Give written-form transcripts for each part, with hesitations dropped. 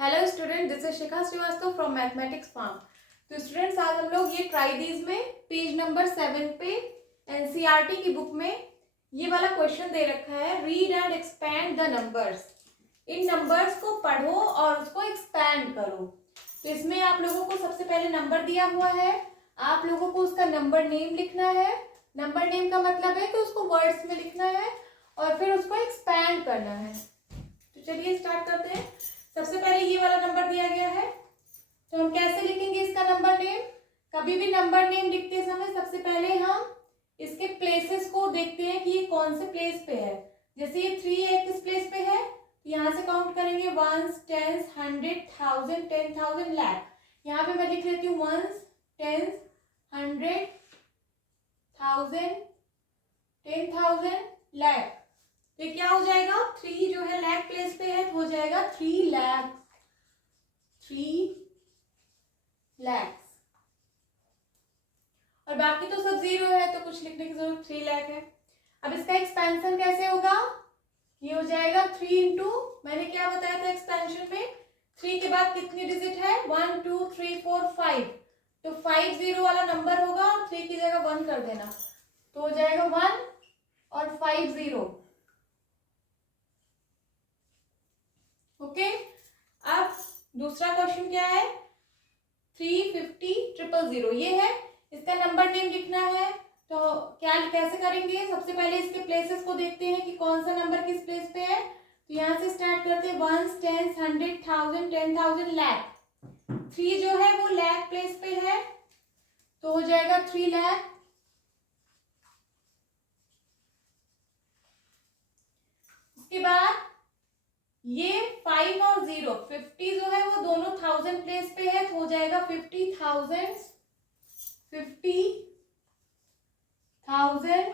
Hello student, this is Shikha Srivastava from mathematics farm. तो students, आज हम लोग ये ट्राई दीज में पेज नंबर 7 पे एनसीईआरटी की बुक में ये वाला क्वेश्चन दे रखा है, read and expand the numbers. In numbers को पढ़ो और उसको एक्सपैंड करो। तो इसमें आप लोगों को सबसे पहले नंबर दिया हुआ है, आप लोगों को उसका नंबर नेम लिखना है। नंबर नेम का मतलब है कि उसको वर्ड्स में लिखना है और फिर उसको एक्सपैंड करना है। तो चलिए स्टार्ट करते हैं। सबसे पहले ये वाला नंबर दिया गया है, तो हम कैसे लिखेंगे इसका नंबर नेम। कभी भी नंबर नेम लिखते समय सबसे पहले हम इसके प्लेसेस को देखते हैं कि ये कौन से प्लेस पे है। जैसे ये 3 है, किस प्लेस पे है, तो यहाँ से काउंट करेंगे 1s, 10s, 100, 1000, 10,000, लाख। यहाँ पे मैं लिख लेती हूँ 1s, 10s, 100, 1000, 10,000, लाख। तो क्या हो जाएगा, 3 जो है लाख प्लेस पे है तो हो जाएगा 3 लाख, 3 लाख। और बाकी तो सब जीरो है तो कुछ लिखने की जरूरत, 3 लाख है। अब इसका एक्सपेंशन कैसे होगा, ये हो जाएगा 3 इंटू, मैंने क्या बताया था एक्सपेंशन में, 3 के बाद कितनी डिजिट है, 1 2 3 4 5, तो 5 जीरो वाला नंबर होगा और 3 की जगह 1 कर देना, तो हो जाएगा 1 और 5 जीरो। ओके। अब दूसरा क्वेश्चन क्या है, 350,000, ये है, इसका नंबर नेम लिखना है। तो क्या कैसे करेंगे, सबसे पहले इसके प्लेसेस को देखते हैं कि कौन सा नंबर किस प्लेस पे है। तो यहाँ से स्टार्ट करते हैं, 1s, 10s, 100, 1000, 10,000, लाख। 3 जो है वो लाख प्लेस पे है तो हो जाएगा 3 लाख। उसके बाद ये 5 और 0, 50 जो है वो दोनों 1000 प्लेस पे है तो हो जाएगा 50,000, 50,000।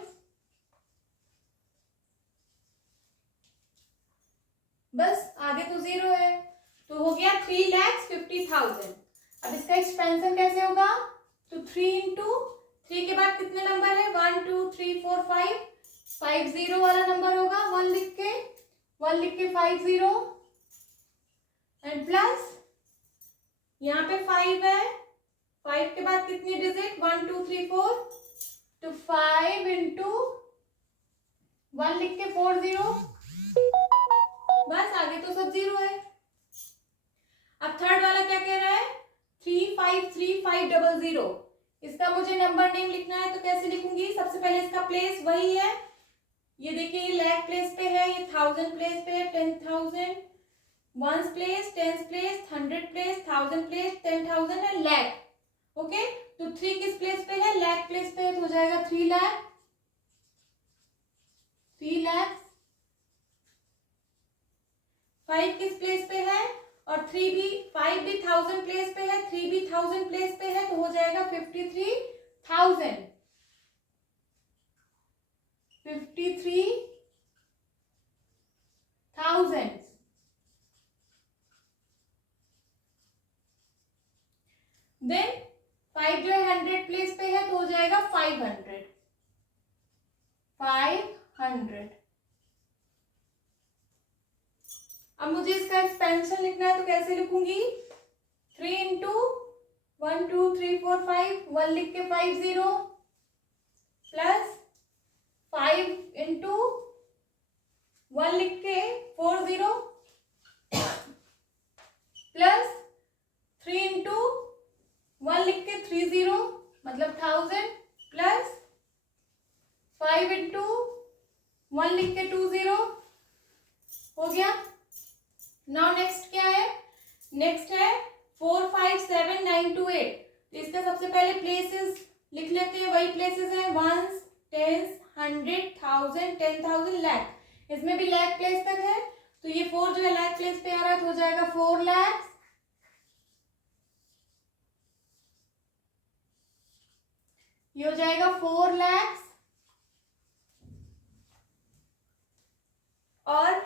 बस, आगे तो 0 है तो हो गया 3,50,000। अब इसका एक्सपेंशन कैसे होगा, तो 3 इंटू, 3 के बाद कितने नंबर है, 1 2 3 4 5, 5 जीरो वाला नंबर होगा, 1 लिख के 5 जीरो, एंड प्लस यहाँ पे 5 है, 5 के बाद कितनी डिजिट, 1 2 3 4, तो 5 इंटू 1 लिख के 4 जीरो, बस, आगे तो सब जीरो है। अब थर्ड वाला क्या कह रहा है, 353,500, इसका मुझे नंबर नेम लिखना है तो कैसे लिखूंगी, सबसे पहले इसका प्लेस वही है, ये देखिए ये लाख प्लेस पे है, ये 1000 प्लेस पे है, 10,000, 1s place, 10s place, 100 place, 1000 place, 10,000 and lakh. Okay, तो 3 किस प्लेस पे है, लाख प्लेस पे है तो हो जाएगा 3 लाख, 3 लाख। 5 किस प्लेस पे है, और 3 भी, 5 भी 1000 प्लेस पे है, 3 भी 1000 प्लेस पे है तो हो जाएगा 53,000, 53,000। देन 5 जो है 100 प्लेस पे है तो हो जाएगा 500, 500। अब मुझे इसका एक्सपेंशन लिखना है तो कैसे लिखूंगी, 3 इंटू 1 2 3 4 5, 1 लिख के 5 जीरो, प्लस 5 इंटू 1 लिख के 4 जीरो, प्लस 3 इंटू 1 लिख के 3 जीरो, मतलब 1000, प्लस 5 इंटू 1 लिख के 2 जीरो, हो गया। नाउ नेक्स्ट क्या है, नेक्स्ट है 4 5 7 9 2 8, तो इसका सबसे पहले प्लेसेस लिख लेते हैं, वही प्लेसेस है 1s, 10s, 100, 1000, 10,000, लाख। इसमें भी लाख प्लेस तक है तो ये 4 जो है लाख प्लेस पे आ रहा है तो हो जाएगा 4 लाख, ये हो जाएगा 4 लाख। और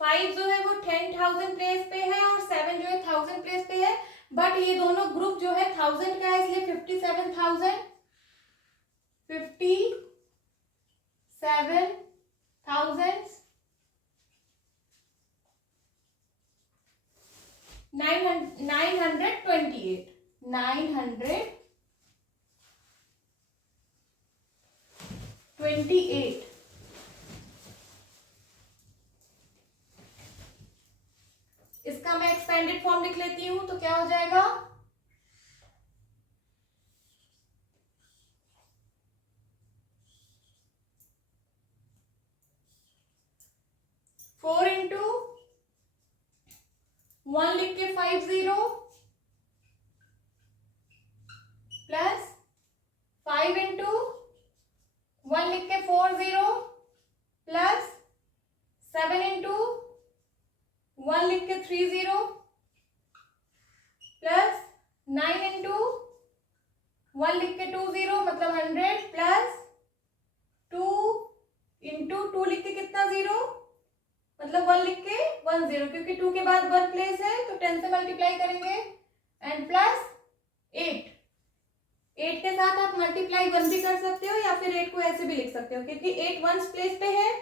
5 जो है वो 10,000 प्लेस पे है और 7 जो है 1000 प्लेस पे है, बट ये दोनों ग्रुप जो है 1000 का है इसलिए 57,000, 57,000। 928 इसका मैं एक्सपेंडेड फॉर्म लिख लेती हूं, तो क्या हो जाएगा 4 इंटू 1 लिख के 50 प्लस 5 इंटू 1 लिख के 40 प्लस 7 इंटू 1 लिख के 30 प्लस 9 इंटू 1 लिख के 20 मतलब 100 प्लस 2 इंटू 2 लिख के कितना 0 मतलब 1 लिख के 10 क्योंकि 2 के बाद 1 प्लेस है तो 10 से मल्टीप्लाई करेंगे एंड प्लस 8 के साथ आप मल्टीप्लाई 1 भी कर सकते हो या फिर 8 को ऐसे भी लिख सकते हो क्योंकि 8 1 प्लेस पे है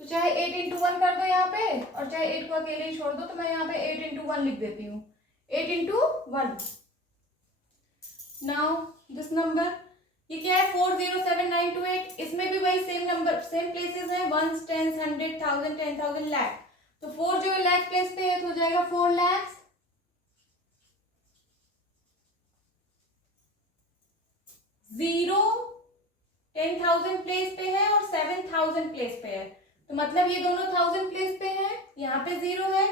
तो चाहे 8 इंटू 1 कर दो यहाँ पे और चाहे 8 को अकेले ही छोड़ दो, तो मैं यहाँ पे 8 इंटू 1 लिख देती हूँ 8 इंटू 1। नाउ दिस नंबर ये क्या है 407928, इसमें भी वही सेम नंबर सेम प्लेसेस है 1s 10s 100 1000 10,000 लाख, तो 4 जो लाख प्लेस पे है तो हो जाएगा 4 lakhs। 0 10,000 प्लेस पे है और 7,000 प्लेस पे है, तो मतलब ये दोनों 1000 प्लेस पे है, यहाँ पे 0 है,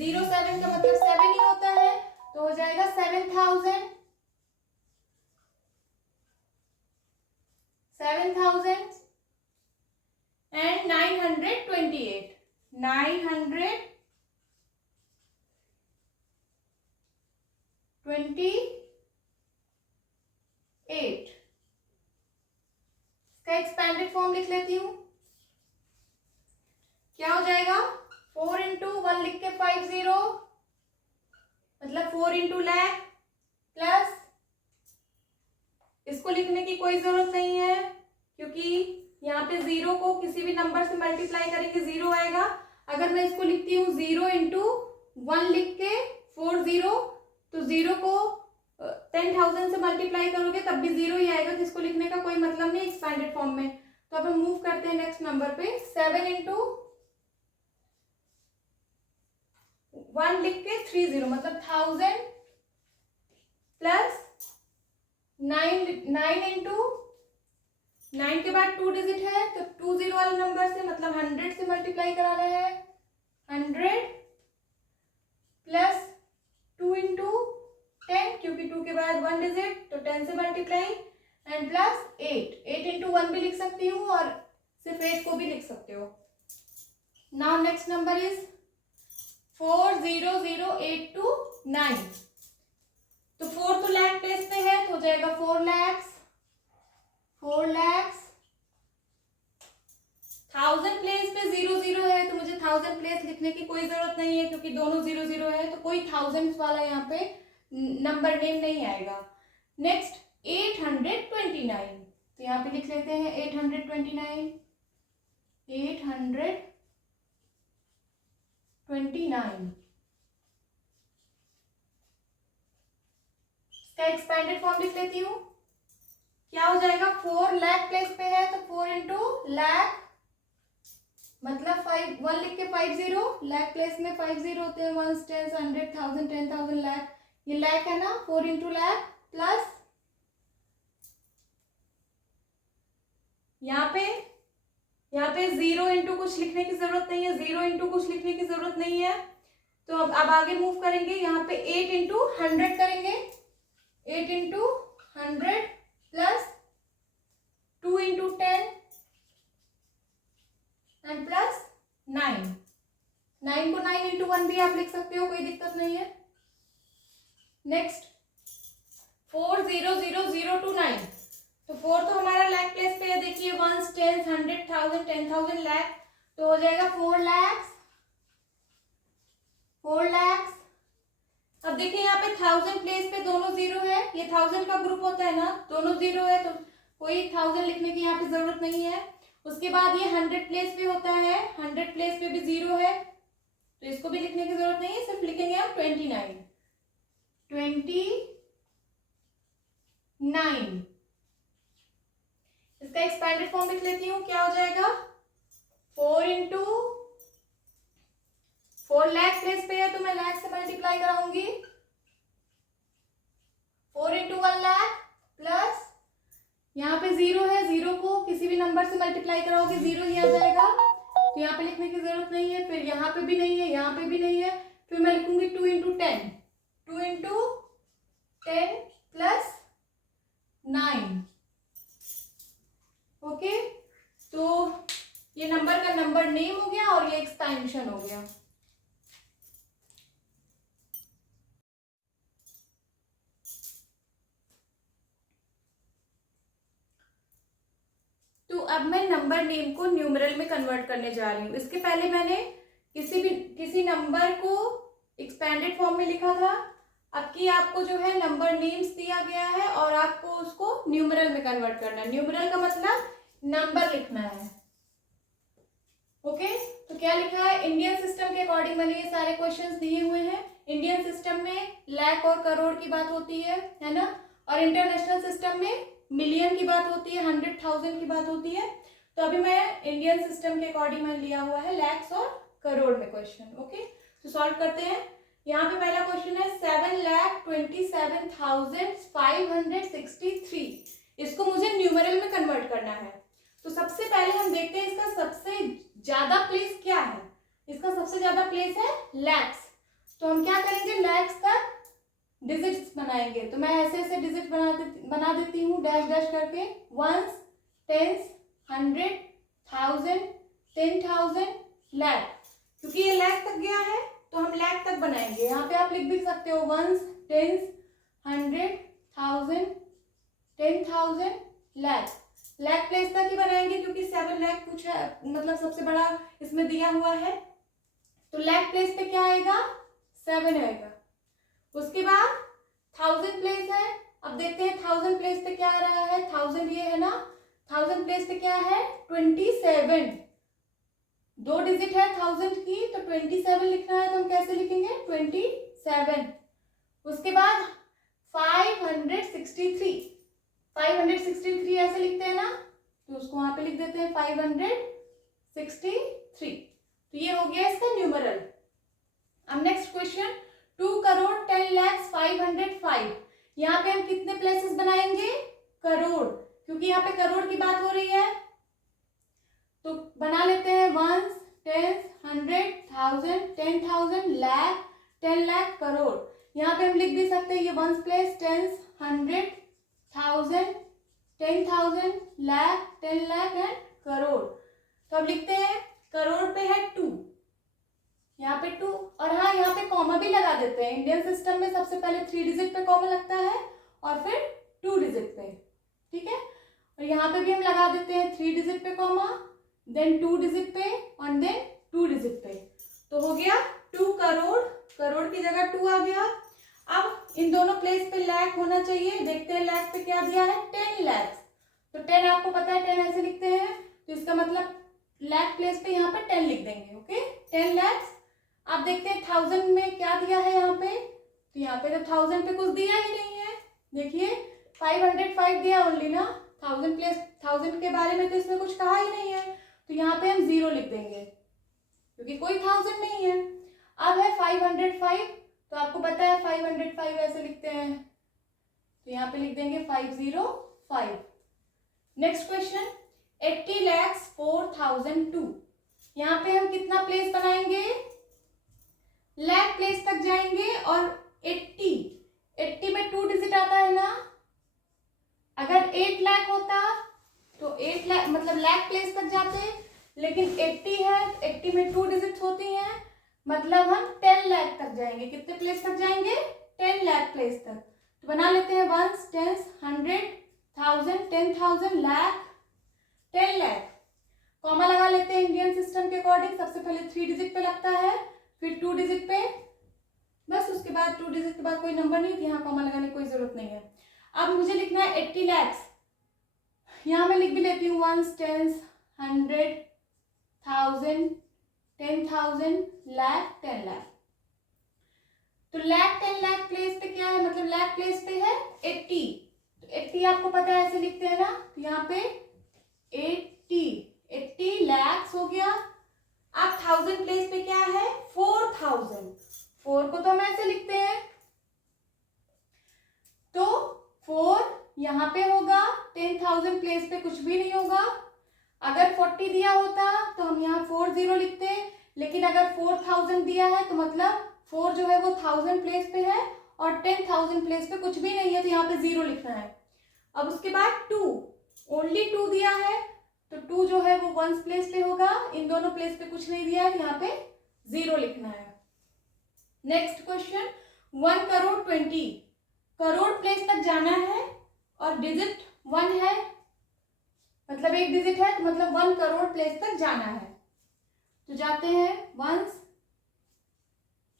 0 7 का मतलब 7 ही होता है, तो हो जाएगा 7,000 एंड 928 इसका एक्सपेंडेड फॉर्म लिख लेती हूँ, क्या हो जाएगा 4 इंटू 1 लिख के 50 मतलब 4 इंटू लाख प्लस इसको लिखने की कोई जरूरत नहीं है क्योंकि यहाँ पे 0 को किसी भी नंबर से मल्टीप्लाई करेंगे 0 आएगा। अगर मैं इसको लिखती हूँ 0 इंटू 1 लिख के 40 तो 0 को 10,000 से मल्टीप्लाई करोगे तब भी 0 ही आएगा, जिसको लिखने का कोई मतलब नहीं एक्सपेंडेड फॉर्म में। तो अब हम मूव करते हैं नेक्स्ट नंबर पे 7 इंटू 1 लिख के 30 मतलब 1000 प्लस 9 इंटू 9 के बाद 2 डिजिट है तो 20 वाले नंबर से मतलब 100 से मल्टीप्लाई कराना है 100 प्लस 2 इंटू 10 क्योंकि 2 के बाद 1 डिजिट तो 10 से मल्टीप्लाई एंड प्लस 8 इंटू 1 भी लिख सकती हूँ और सिर्फ 8 को भी लिख सकते हो। नाउ नेक्स्ट नंबर इज 400,829 तो 4 तो लाख प्लेस पे है तो हो जाएगा 4 lakhs 1000 प्लेस पे 0 है तो मुझे 1000 प्लेस लिखने की कोई जरूरत नहीं है क्योंकि दोनों 0 है तो कोई थाउजेंड्स वाला यहाँ पे नंबर नेम नहीं आएगा। नेक्स्ट 829 तो यहाँ पे लिख लेते हैं 829 इसका एक्सपेंडेड फॉर्म लिख लेती हूँ, क्या हो जाएगा 4 लाख प्लेस पे है तो 4 इंटू लाख मतलब 1 लिख के 50 लाख प्लेस में 50 होते हैं 1s 10s 100 1000 10,000 लाख, ये लाख है ना 4 इंटू लाख प्लस यहाँ पे 0 इंटू कुछ लिखने की जरूरत नहीं है, 0 इंटू कुछ लिखने की जरूरत नहीं है। तो अब आगे मूव करेंगे, यहाँ पे 8 इंटू 100 करेंगे 8 into 100 plus 2 into 10 and plus 9 को 9 इंटू 1 भी आप लिख सकते हो, कोई दिक्कत नहीं है। नेक्स्ट 400,029 तो 4 तो हमारा लाख प्लेस पे है, देखिए 1s 10s 100 1000 10,000 लाख तो हो जाएगा 4 lakhs। अब देखिए यहाँ पे 1000 प्लेस पे दोनों 0 है, ये 1000 का ग्रुप होता है ना, दोनों 0 है तो कोई 1000 लिखने की यहाँ पे जरूरत नहीं है। उसके बाद ये 100 प्लेस पे होता है, 100 प्लेस पे भी 0 है तो इसको भी लिखने की जरूरत नहीं है, सिर्फ लिखेंगे हम 29 29। इसका एक्सपेंडेड फॉर्म लिख लेती हूँ, क्या हो जाएगा 4 इंटू 4 लाख प्लेस पे है तो मैं लाख से मल्टीप्लाई कराऊंगी, 4 इंटू 1 लाख प्लस यहाँ पे 0 है, 0 को किसी भी नंबर से मल्टीप्लाई कराओगे 0 ही आ जाएगा, तो यहाँ पे लिखने की जरूरत नहीं है, फिर यहाँ पे भी नहीं है, यहाँ पे भी नहीं है, फिर मैं लिखूंगी 2 इंटू 10, 2 इंटू 10 प्लस 9। ओके, तो ये नंबर का नंबर नेम हो गया और ये एक्सपेंशन हो गया। तो अब मैं नंबर नेम को न्यूमरल में कन्वर्ट करने जा रही हूँ। इसके पहले मैंने किसी नंबर को एक्सपेंडेड फॉर्म में लिखा था, अब की आपको जो है नंबर नेम्स दिया गया है और आपको उसको न्यूमरल में कन्वर्ट करना है। न्यूमरल का मतलब नंबर लिखना है। ओके, तो क्या लिखा है, इंडियन सिस्टम के अकॉर्डिंग मैंने ये सारे क्वेश्चंस दिए हुए हैं। इंडियन सिस्टम में लाख और करोड़ की बात होती है ना, और इंटरनेशनल सिस्टम में मिलियन की बात होती है, 100,000 की बात होती है। तो अभी मैं इंडियन सिस्टम के अकॉर्डिंग मैंने लिया हुआ है लैक्स और करोड़ में क्वेश्चन। ओके, तो सॉल्व करते हैं। यहाँ पे पहला क्वेश्चन है 7,27,563। इसको मुझे न्यूमरल में कन्वर्ट करना है। तो सबसे पहले हम देखते हैं इसका सबसे ज्यादा प्लेस क्या है। इसका सबसे ज्यादा प्लेस है लैक्स, तो हम क्या करेंगे, लैक्स तक डिजिट्स बनाएंगे। तो मैं ऐसे ऐसे डिजिट बना देती हूँ डैश डैश करके, 1s, 10s, 100, 1000, 10,000, लाख, क्योंकि ये लाख तक गया है तो हम लाख तक बनाएंगे। यहाँ पे आप लिख भी सकते हो 1s, 10s, 100, 1000, 10,000, lakh. Lakh place तक ही बनाएंगे क्योंकि 7 लाख कुछ है, मतलब सबसे बड़ा इसमें दिया हुआ है। तो लाख प्लेस पे क्या आएगा, 7 आएगा। उसके बाद 1000 प्लेस है, अब देखते हैं 1000 प्लेस पे क्या आ रहा है। 1000 ये है ना, 1000 प्लेस पे क्या है 27, 2 डिजिट है 1000 की, तो 27 लिखना है तो हम कैसे लिखेंगे 27। उसके बाद 563 ऐसे लिखते हैं ना, तो उसको वहां पे लिख देते हैं 563। तो ये हो गया इसका न्यूमरल। अब नेक्स्ट क्वेश्चन 2,10,05,505। यहाँ पे हम कितने प्लेसेस बनाएंगे, करोड़, क्योंकि यहाँ पे करोड़ की बात हो रही है। तो बना लेते हैं 1s, 10s, 100, 1000, 10,000, लाख, 10 लाख, करोड़। यहाँ पे हम लिख भी सकते हैं ये 1s place, 10s, 100, 1000, 10,000, lakh, 10 lakh and crore. तो अब लिखते हैं करोड़ पे है 2, यहाँ पे 2, और हाँ यहाँ पे कॉमा भी लगा देते हैं। इंडियन सिस्टम में सबसे पहले 3 डिजिट पे कॉमा लगता है और फिर 2 डिजिट पे, ठीक है। और यहाँ पे भी हम लगा देते हैं 3 डिजिट पे कॉमा, देन 2 डिजिट पे और देन 2 डिजिट पे। तो हो गया 2 करोड़, करोड़ की जगह 2 आ गया। अब इन दोनों प्लेस पे लाख होना चाहिए। देखते हैं लाख पे क्या दिया है, 10 लाख। तो 10 आपको पता है 10 ऐसे लिखते हैं, तो इसका मतलब लाख प्लेस पे यहाँ पे 10 लिख देंगे। ओके, 10 लाख। अब देखते हैं 1000 में क्या दिया है यहाँ पे, तो यहाँ पे तो 1000 पे कुछ दिया ही नहीं है। देखिए 505 दिया ओनली ना, 1000 प्लेस 1000 के बारे में तो इसमें कुछ कहा ही नहीं है, तो यहाँ पे हम 0 लिख देंगे क्योंकि कोई 1000 नहीं है। अब है 505, तो आपको पता है 505 ऐसे लिखते हैं, तो यहाँ पे लिख देंगे 505। Next question 80,04,002। यहाँ पे हम कितना प्लेस बनाएंगे, लाख प्लेस तक जाएंगे और 80 में 2 डिजिट आता है ना। अगर 8 लाख होता तो 8 लाख मतलब लाख प्लेस तक जाते, लेकिन 80 है, 80 में 2 डिजिट्स होती हैं, मतलब हम 10 लाख तक जाएंगे। कितने प्लेस तक जाएंगे, 10 लाख प्लेस तक। तो बना लेते हैं 1s, 10s, 100, 1000, 10,000, lakh, 10 lakh. Comma लगा लेते हैं इंडियन सिस्टम के अकॉर्डिंग। सबसे पहले 3 डिजिट पे लगता है, फिर 2 डिजिट पे, बस उसके बाद 2 डिजिट के बाद कोई नंबर नहीं, यहाँ कॉमा लगाने की कोई जरूरत नहीं है। अब मुझे लिखना है 80 लाख। यहाँ मैं लिख भी लेती हूँ 1s, 10s, 100, 1000, 10,000, लाख, 10 लाख। तो लाख 10 लाख प्लेस पे क्या है, मतलब लाख प्लेस पे है 80, तो 80 आपको पता है ऐसे लिखते हैं ना, तो यहाँ पे 80 lakhs हो गया। अब 1000 प्लेस पे क्या है 4000, 4 को तो हम ऐसे लिखते हैं, तो 4 यहाँ पे होगा, 10,000 प्लेस पे कुछ भी नहीं होगा। अगर 40 दिया होता तो हम यहाँ 40 लिखते, लेकिन अगर 4000 दिया है तो मतलब 4 जो है वो 1000 प्लेस पे है और 10,000 प्लेस पे कुछ भी नहीं है, तो यहाँ पे 0 लिखना है। अब उसके बाद 2, ओनली 2 दिया है, तो 2 जो है वो 1 प्लेस पे होगा, इन दोनों प्लेस पे कुछ नहीं दिया है, तो यहाँ पे 0 लिखना है। Next question, 1 crore 20, crore place तक जाना है और डिजिट 1 है, मतलब एक डिजिट है, तो मतलब 1 करोड़ प्लेस तक जाना है। तो जाते हैं 1s,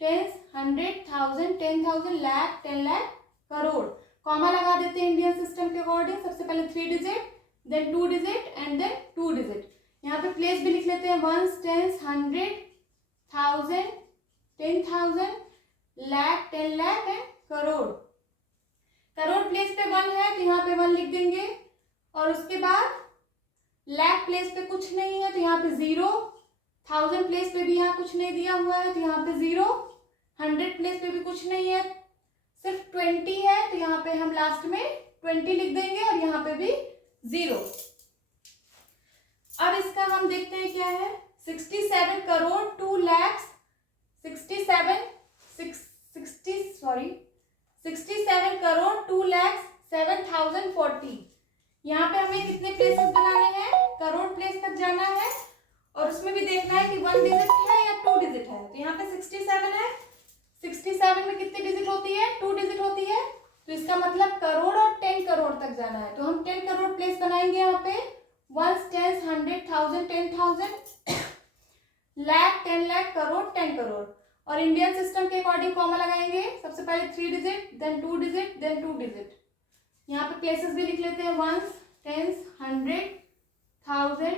10s, 100, 1000, 10,000, lakh, 10 lakh, crore. Comma लगा देते हैं इंडियन सिस्टम के अकॉर्डिंग, सबसे पहले 3 digit, then 2 digit and then 2 digit. यहाँ पे प्लेस भी लिख लेते हैं 1s, 10s, 100, 1000, 10,000, lakh, 10 lakh and crore. Crore place पे 1 है तो यहाँ पे 1 लिख देंगे, और उसके बाद लाख प्लेस पे कुछ नहीं है तो यहाँ पे 0, 1000 प्लेस पे भी यहाँ कुछ नहीं दिया हुआ है तो यहाँ पे 0, 100 प्लेस पे भी कुछ नहीं है, सिर्फ 20 है तो यहाँ पे हम लास्ट में 20 लिख देंगे और यहाँ पे भी 0। अब इसका हम देखते हैं क्या है, 67 करोड़ 2 लाख 67 करोड़ 2 लाख 7,040। यहाँ पे हमें कितने प्लेसेस बनाने हैं, करोड़ प्लेस तक जाना है और उसमें भी देखना है कि 1 डिजिट है या 2 डिजिट है। तो यहाँ पे 67 है, 67 में कितनी डिजिट होती है 2 डिजिट होती है, तो इसका मतलब करोड़ और 10 करोड़ तक जाना है। तो हम 10 करोड़ प्लेस बनाएंगे यहाँ पे, 1s, 10s, 100, 1000, 10,000, लाख, 10 लाख, करोड़, 10 करोड़। और इंडियन सिस्टम के अकॉर्डिंग कॉमा लगाएंगे, सबसे पहले 3 digit, then 2 digit, then 2 digit. यहाँ पे प्लेसेस भी लिख लेते हैं 1s, 10s, 100, 1000,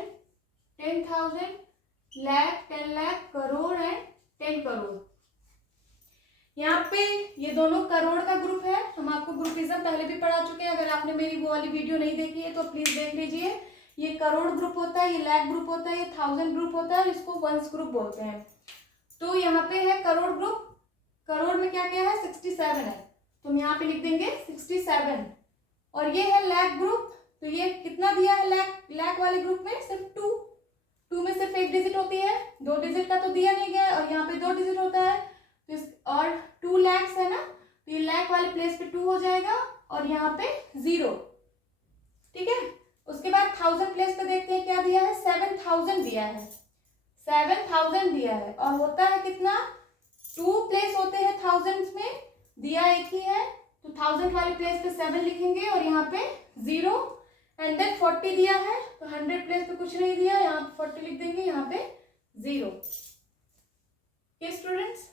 10,000, lakh, 10 lakh, crore and 10 crore. यहाँ पे ये दोनों करोड़ का ग्रुप है, हम आपको ग्रुपिज्म पहले भी पढ़ा चुके हैं, अगर आपने मेरी वो वाली वीडियो नहीं देखी है तो प्लीज देख लीजिए। ये करोड़ ग्रुप होता है, ये लाख ग्रुप होता है, ये 1000 ग्रुप होता है, इसको वंस ग्रुप बोलते हैं। तो यहाँ पे है करोड़ ग्रुप, करोड़ में क्या क्या है 67 है, तो हम यहाँ पे लिख देंगे 67। और ये है लाख ग्रुप, तो ये कितना दिया है लाख वाले ग्रुप में, सिर्फ 2 में सिर्फ एक डिजिट होती है, 2 डिजिट का तो दिया नहीं गया, और यहाँ पे 2 डिजिट होता है, और 2 lakhs है ना, तो ये लाख वाले प्लेस पे 2 हो जाएगा और यहाँ पे 0, ठीक है। उसके बाद 1000 प्लेस पे देखते हैं क्या दिया है, 7000 दिया है, 7000 दिया है, और होता है कितना 2 प्लेस होते हैं 1000 में, दिया एक ही है, तो 1000 वाले प्लेस पे 7 लिखेंगे और यहाँ पे 0, एंड देन 40 दिया है, तो 100 प्लेस पे कुछ नहीं दिया, यहाँ पे 40 लिख देंगे, यहाँ पे 0। ये स्टूडेंट्स,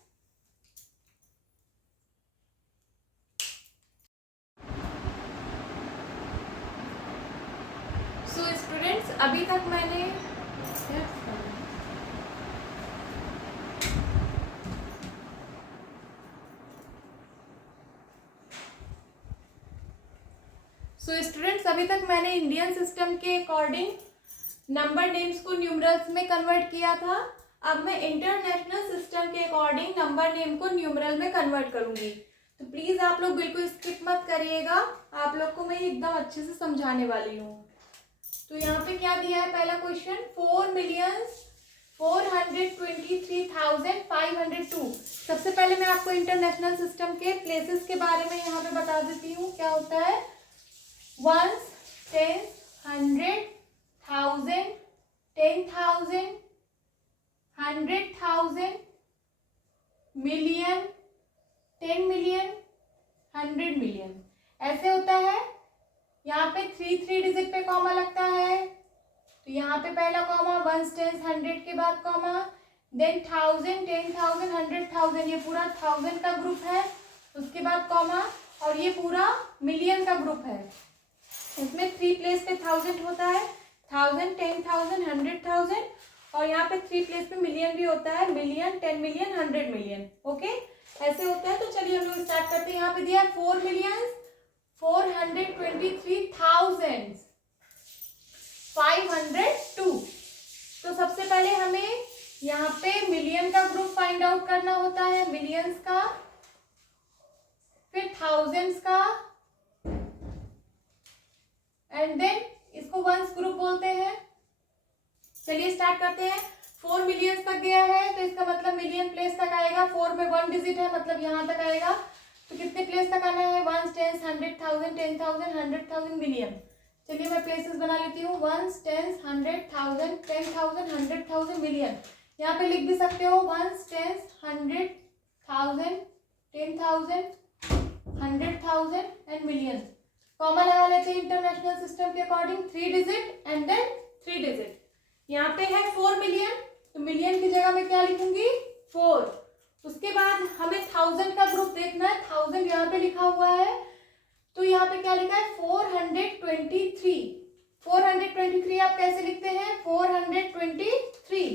स्टूडेंट्स अभी तक मैंने इंडियन सिस्टम के अकॉर्डिंग नंबर नेम्स को न्यूमरल्स में कन्वर्ट किया था। अब मैं इंटरनेशनल सिस्टम के अकॉर्डिंग नंबर नेम को न्यूमरल में कन्वर्ट करूंगी, तो प्लीज आप लोग बिल्कुल स्किप मत करिएगा, आप लोग को मैं एकदम अच्छे से समझाने वाली हूँ। तो यहाँ पे क्या दिया है, पहला क्वेश्चन 4,423,502। सबसे पहले मैं आपको इंटरनेशनल सिस्टम के प्लेसेस के बारे में यहाँ पे बता देती हूँ क्या होता है। 1s, 10s, 100, 1000, 10,000, 100,000, million, 10 million, 100 million, ऐसे होता है। यहाँ पे 3 डिजिट पे कॉमा लगता है, तो यहाँ पे पहला कॉमा 1s, 10s, 100 के बाद कॉमा, देन 1000, 10,000, 100,000, ये पूरा 1000 का ग्रुप है, उसके बाद कॉमा, और ये पूरा मिलियन का ग्रुप है। इसमें 3 प्लेस पे 1000 होता है, 1000, 10,000, 100,000, और यहाँ पे 3 प्लेस पे मिलियन भी होता है, मिलियन, 10 मिलियन, 100 मिलियन, ओके, ऐसे होता है। तो चलिए चलिए हम लोग स्टार्ट करते हैं। यहाँ पे दिया है 4,423,502। तो सबसे पहले हमें यहाँ पे मिलियन का ग्रुप फाइंड आउट करना होता है, मिलियंस का, फिर थाउजेंड्स का, एंड देन इसको वंस ग्रुप बोलते हैं। चलिए स्टार्ट करते हैं। 4 मिलियंस तक गया है तो इसका मतलब मिलियन प्लेस तक आएगा। 4 में 1 डिजिट है मतलब यहाँ तक आएगा। तो कितने प्लेस तक आना है? 1, 10, 100,000, 10,000, 100,000, मिलियन। चलिए मैं प्लेसेस बना लेती हूँ। 1, 10, 100,000, 10,000, 100,000, मिलियन। यहाँ पे लिख भी सकते हो 1, 10, 100,000, 10,000, 100,000 एंड मिलियन। कॉमा लगा लेते हैं इंटरनेशनल सिस्टम के according. 3 digit and then 3 digit. यहाँ पे है 4 मिलियन, तो मिलियन की जगह मैं क्या लिखूंगी? 4। उसके बाद हमें 1000 का ग्रुप देखना है। 1000 यहाँ पे लिखा हुआ है, तो यहाँ पे क्या लिखा है? 423। 423 आप कैसे लिखते हैं? 423।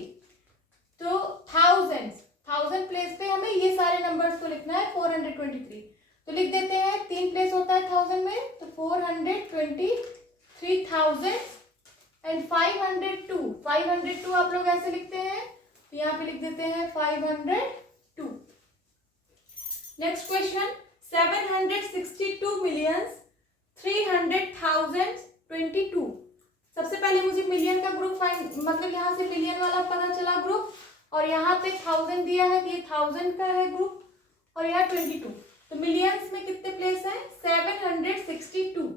तो 1000 प्लेस पे हमें ये सारे नंबर्स को लिखना है। 423 तो लिख देते हैं। 3 प्लेस होता है 1000 में, तो 423,000 एंड 502 आप लोग ऐसे लिखते हैं, तो यहाँ पे लिख देते हैं 502। Next question, 762,300,022। सबसे पहले मुझे मिलियन का ग्रुप फाइंड, मतलब यहाँ से मिलियन वाला पता चला ग्रुप, और यहाँ पे 1000 दिया है, ये 1000 का है ग्रुप, और यहाँ 22। तो मिलियंस में कितने प्लेस हैं? 762।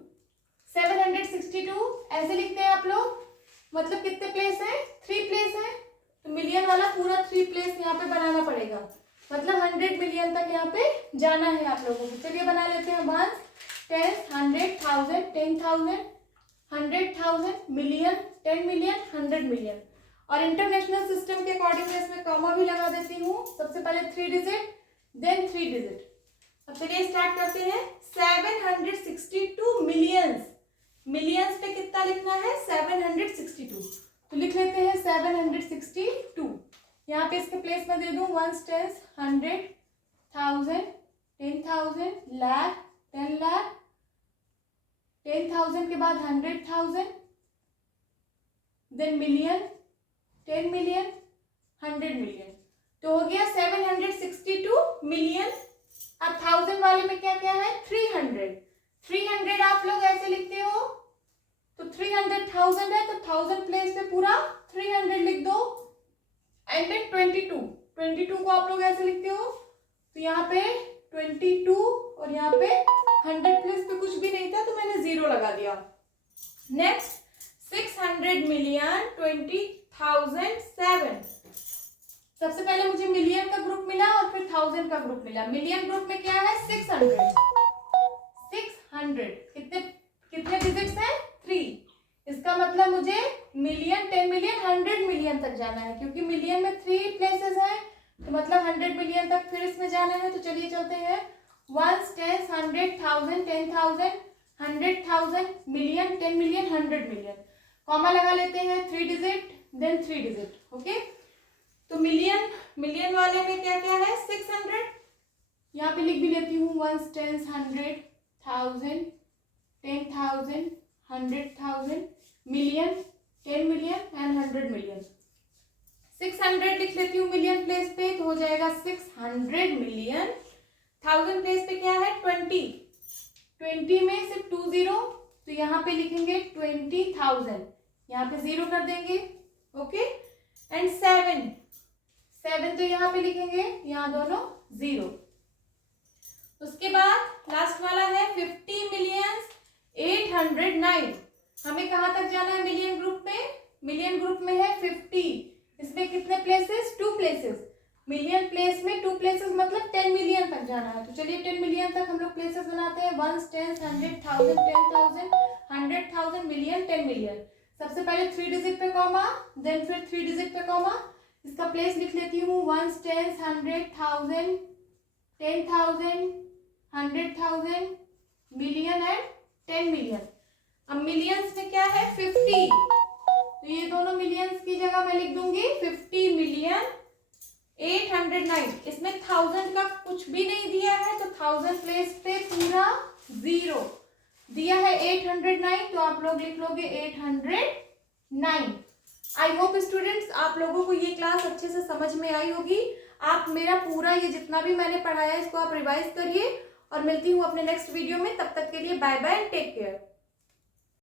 762 ऐसे लिखते हैं आप लोग, मतलब कितने प्लेस हैं? 3 प्लेस हैं। तो मिलियन वाला पूरा 3 प्लेस यहाँ पे बनाना पड़ेगा, मतलब 100 मिलियन तक यहाँ पे जाना है आप लोगों को। चलिए बना लेते हैं। 1, 10, 100,000, 10,000, 100,000, मिलियन, 10 मिलियन, 100 मिलियन। और इंटरनेशनल सिस्टम के अकॉर्डिंग मैं इसमें कॉमा भी लगा देती हूँ। सबसे पहले 3 डिजिट देन 3 डिजिट। अब चलिए स्टार्ट करते हैं। 762 मिलियंस, मिलियंस पे कितना लिखना है? 762। तो लिख लेते हैं 762। यहाँ पे इसके प्लेस में दे दूं 1, 10, 100,000, 10,000, लाख, 10 लाख, 10,000 के बाद 100,000, देन मिलियन, 10 मिलियन, 100 मिलियन। तो हो गया 762 मिलियन। अब 1000 वाले में क्या क्या है? 300 आप लोग ऐसे लिखते हो, तो 300,000 है, तो 1000 प्लेस पे पूरा 300 लिख दो। एंड देन 22 को आप लोग ऐसे लिखते हो, तो यहाँ पे 22 और यहाँ पे 100 प्लेस पे कुछ भी नहीं था तो मैंने 0 लगा दिया। नेक्स्ट 600,020,007। सबसे पहले मुझे मिलियन का ग्रुप मिला और फिर 1000 का ग्रुप मिला। मिलियन ग्रुप में क्या है? 600। कितने डिजिट्स हैं? 3। इसका मतलब मुझे मिलियन, 10 मिलियन, 100 मिलियन तक जाना है, क्योंकि मिलियन में 3 प्लेसेस हैं, तो मतलब 100 मिलियन तक फिर इसमें जाना है। तो चलिए चलते हैं। 1, 10, 100,000, 10,000, 100,000, मिलियन, 10 मिलियन, 100 मिलियन। कॉमा लगा लेते हैं। 3 डिजिट देन 3 डिजिट। ओके, तो मिलियन वाले में क्या क्या है? 600। यहाँ पे लिख भी लेती हूँ 1, 10, 100,000, 10,000, 100,000, मिलियन, 10 मिलियन एंड 100 मिलियन। 600 लिख लेती हूँ मिलियन प्लेस पे, तो हो जाएगा 600 मिलियन। 1000 प्लेस पे क्या है? 20 में सिर्फ 2 0, तो यहाँ पे लिखेंगे 20,000, यहाँ पे 0 कर देंगे। ओके, एंड 7 तो यहाँ पे लिखेंगे, यहाँ दोनों 0। उसके बाद लास्ट वाला है 50,809,000। हमें कहाँ तक जाना है मिलियन ग्रुप में? मिलियन ग्रुप में है 50। इसमें कितने प्लेसेस? 2 प्लेसेस। मिलियन प्लेस में 2 प्लेसेस मतलब 10 मिलियन तक जाना है। तो चलिए 10 मिलियन तक हम लोग प्लेसेस बनाते हैं। 1, 10, 100,000, 10,000, 100,000, मिलियन, 10 मिलियन। सबसे पहले 3 डिजिट पे कॉमा, देन फिर 3 डिजिट पे कॉमा। इसका प्लेस लिख लेती हूँ 1, 10, 100,000, 10,000, 100,000, मिलियन एंड 10 मिलियन। अब मिलियंस में क्या है? 50, तो ये दोनों मिलियंस की जगह मैं लिख दूंगी 50,809,000। इसमें 1000 का कुछ भी नहीं दिया है, तो 1000 प्लेस पे पूरा 0 दिया है 809, तो आप लोग लिख लोगे 809। आई होप स्टूडेंट्स आप लोगों को ये क्लास अच्छे से समझ में आई होगी। आप मेरा पूरा ये जितना भी मैंने पढ़ाया इसको आप रिवाइज करिए और मिलती हूँ अपने नेक्स्ट वीडियो में। तब तक के लिए बाय बाय, टेक केयर।